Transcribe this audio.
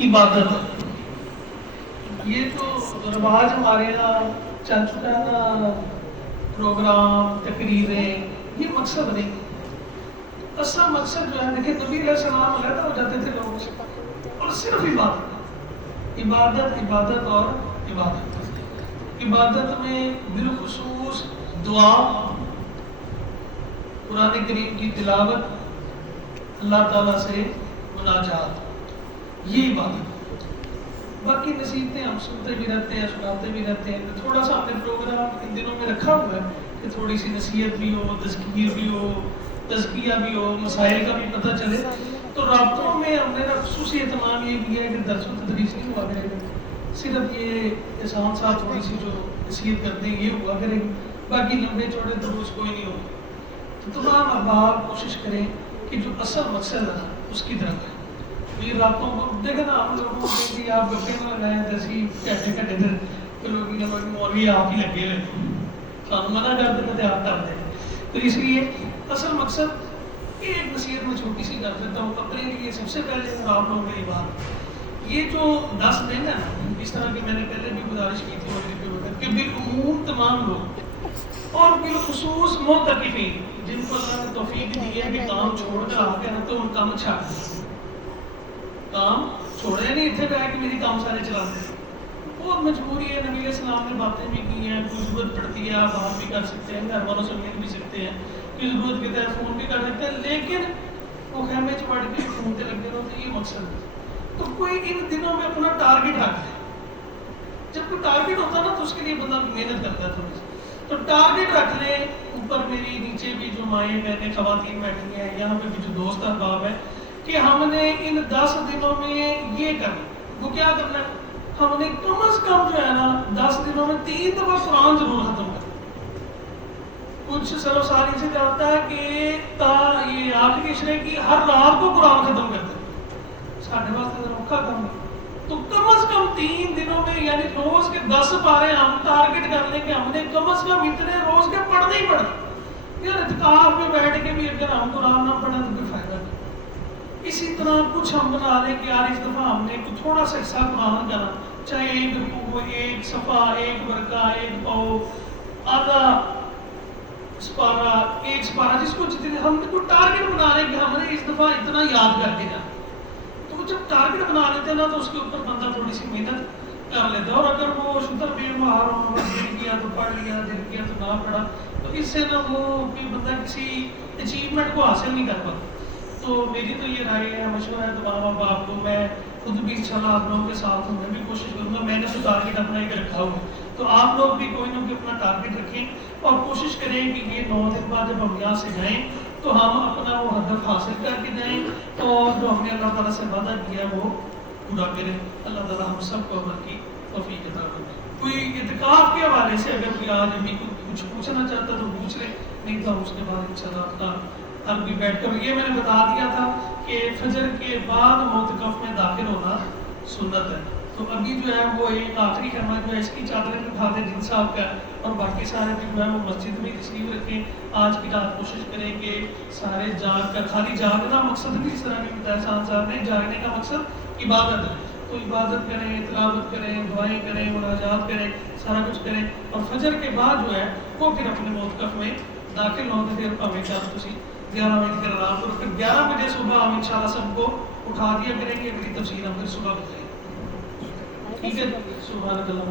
عبادت. یہ جو رواج ہمارے یہاں چل چکا ہے نا، پروگرام، تقریریں، یہ مقصد نہیں. اصل مقصد جو ہے، دیکھیں نبی علیہ السلام علیحدہ ہو جاتے تھے لوگوں سے، اور صرف عبادت عبادت عبادت اور عبادت. عبادت میں بالخصوص دعا، قرآن کریم کی تلاوت، اللہ تعالیٰ سے مناجات، یہ عبادت. باقی نصیحتیں ہم سنتے بھی رہتے ہیں، سناتے بھی رہتے ہیں. تھوڑا سا ہم نے پروگرام ان دنوں میں رکھا ہوا ہے کہ تھوڑی سی نصیحت بھی ہو، تذکیر بھی ہو، تزکیہ بھی ہو، مسائل کا بھی پتہ چلے. تو رابطوں میں ہم نے خصوصی اہتمام یہ کیا ہے کہ درس و تدریس نہیں ہوا کرے گا، صرف یہ احسان صاحب تھوڑی سی جو نصیحت کرتے ہیں یہ ہوا کرے گی، باقی لمبے چوڑے دروس کوئی نہیں ہوگا. تو تمام احباب کوشش کریں کہ جو اصل مقصد ہے اس کی طرف ہے. یہ راتوں کو دیکھیں نا، ہم لوگوں کو کہ آپ گپے میں لگائیں دسی گھنٹے گھنٹے دن تو لوگ مولوی آپ ہی لگے ہوئے سانو منع کر دیتے تھے، آپ کر دیں. تو اس لیے اصل مقصد ایک نصیحت میں چھوٹی سی کر دیتا ہوں اپنے لیے. سب سے پہلے آپ لوگوں میری بات، یہ جو 10 دن ہے نا، اس طرح کی میں نے پہلے بھی گزارش کی تھی کہ بالعموم تمام لوگ اور بالخصوص معتکفین جن کو اللہ نے توفیق دی ہے کہ کام چھوڑ کر آ گئے نا، تو ان کام کام چھوڑے نہیں اتنے پہ کہ میری کام سارے چلاتے ہیں. بہت مجبوری ہے. نبی علیہ السلام نے باتیں بھی کی ہیں، کوئی ضرورت پڑتی ہے آپ بات بھی کر سکتے ہیں، گھر والوں سے مل بھی سکتے ہیں، کوئی ضرورت کی طرح فون بھی کر سکتے ہیں، لیکن وہ خیمے چ پڑھ کے فون سے لگے رہو تو یہ مقصد ہے. تو کوئی ان دنوں میں اپنا ٹارگیٹ رکھ لے. جب کوئی ٹارگیٹ ہوتا ہے نا تو اس کے لیے بندہ محنت کرتا ہے تھوڑی سی. تو ٹارگیٹ رکھ لیں. اوپر میری، نیچے بھی جو مائیں بہنیں خواتین بیٹھی ہیں، یہاں پہ بھی جو دوست احباب ہیں، کہ ہم نے ان 10 دنوں میں یہ کرنا. وہ کیا کرنا ہے؟ ہم نے کم از کم جو ہے نا 10 دنوں میں 3 دفعہ قرآن ضرور ختم کرنا. کچھ سلف صالحین سے جانتا ہے کہ یہ آخری عشرے کی ہر رات کو قرآن ختم کرتے ہیں. ساڑھے واسطے روکا کم نہیں. تو کم از کم 3 دنوں میں، یعنی روز کے 10 پارے ہم ٹارگٹ کر لیں کہ ہم نے کم از کم اتنے روز کے پڑھنے ہی پڑھنے. یار اعتکاف میں بیٹھ کے بھی اگر ہم قرآن نہ پڑھیں تو کوئی فائدہ نہیں. اسی طرح کچھ ہم بنا لیں کہ یار اس دفعہ ہم نے تھوڑا سا حصہ قرآن کرنا، چاہے ایک رکوع، ایک صفحہ، ایک برکہ، ایک پاؤ، آدھا سپارہ، ایک سپارہ، جس کو جتنے ہم نے کوئی ٹارگٹ بنا لیں کہ ہم نے اس دفعہ اتنا یاد کر کے جانا. تو جب ٹارگٹ بنا لیتے ہیں نا تو اس کے اوپر بندہ تھوڑی سی محنت کر لیتا ہے. اور اگر وہ شتر بے مہار ہو، دل کیا تو پڑھ لیا، دل کیا تو نہ پڑھا، تو اس سے نا وہ کہ بندہ کسی اچیومنٹ کو حاصل نہیں کر پاتا. تو میری تو یہ رائے ہے، مشورہ ہے تمام احباب کو. میں خود بھی انشاءاللہ آپ لوگوں کے ساتھ ہوں، میں بھی کوشش کروں گا. میں نے تو ٹارگٹ اپنا ایک رکھا ہوا، تو آپ لوگ بھی کوئی نہ کوئی اپنا ٹارگٹ رکھیں اور کوشش کریں کہ یہ 9 دن بعد جب ہم یہاں سے جائیں تو ہم اپنا وہ ہدف حاصل کر کے جائیں، اور جو ہم نے اللہ تعالیٰ سے وعدہ کیا وہ پورا کریں. اللہ تعالیٰ ہم سب کو عمل کی توفیق عطا کرے. کوئی اعتکاف کے حوالے سے اگر کوئی آج ابھی کچھ پوچھنا چاہتا تو پوچھ لیں، نہیں تو ہم اس کے بعد انشاءاللہ اپنا اب بھی بیٹھ کر. یہ میں نے بتا دیا تھا کہ فجر کے بعد معتکف میں داخل ہونا سنت ہے. تو ابھی جو ہے وہ ایک آخری خیمہ جو ہے اس کی چادریں اٹھا دیں جن صاحب کا، اور باقی سارے بھی جو ہے وہ مسجد میں تشریف رکھیں. آج کی رات کوشش کریں کہ سارے جاگ کر، خالی جاگنا مقصد نہیں، اس طرح بھی بتایا شان صاحب نے، جاگنے کا مقصد عبادت ہے. تو عبادت کریں، تلاوت کریں، دعائیں کریں، مناجات کریں، سارا کچھ کریں. اور فجر کے بعد جو ہے وہ پھر اپنے معتکف میں داخل ہوتے تھے. پاویں چار تسی 11 بجے کر رات کو، پھر 11 بجے صبح ہم انشاءاللہ سب کو اٹھا دیا کریں گے. اگلی تفصیل ہم پھر صبح بتائیں. ٹھیک ہے؟ سبحان اللہ.